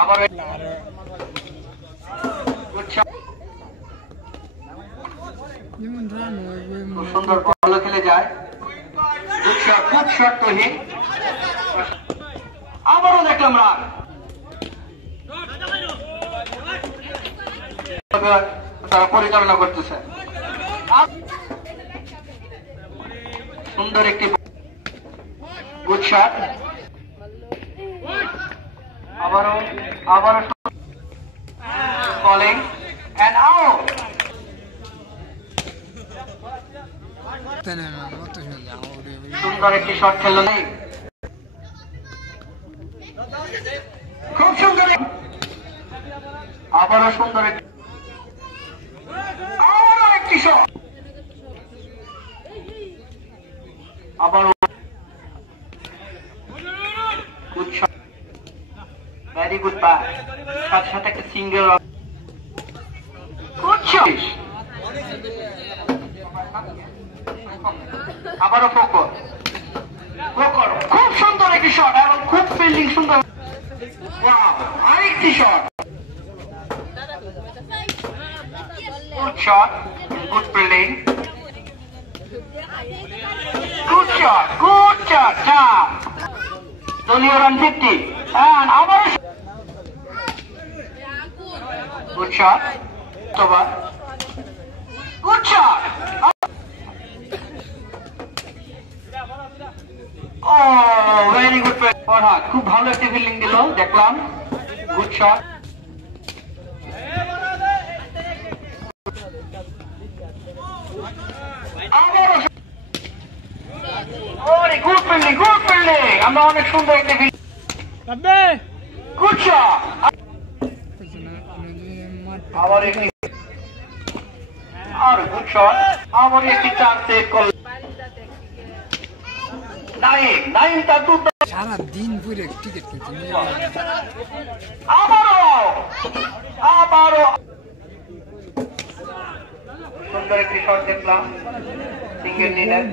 আবার সুন্দর বল খেলে যায়। খুব শট তৈরি, আবারও দেখলাম রান। তারা পরিচালনা করতেছে। সুন্দর একটি গুড শট, আবারও কলিং এন্ড আউট। সুন্দর একটি শট খেলল, নেই খুব সুন্দর, আবারও সুন্দর একটি শট, আবারও good shot, very good pass, সাথে সাথে একটা সিঙ্গেল, গুড শট, আবারও ফোকর, খুব সুন্দর একটি শট এবং খুব ফিল্ডিং সুন্দর, আরেকটি shot, good shot, good fielding, good shot, চাপ, দলীয় রান 50, আবার good shot, good shot, very good Farhad, খুব ভালো একটি ফিল্ডিং দিল, দেখলাম, গুড শট, গুড ফিল্ডিং, আমরা অনেক সুন্দর একটি ফিল্ডিং, গুড শট, আবার একটি, আর গুড শট, আবার একটি 4 সেট করল, নাইম তার সারা দিন পুরে টিকিট কিনছি, আবারও সুন্দর একটি শট দেখলাম, সিঙ্গেল নিলেন।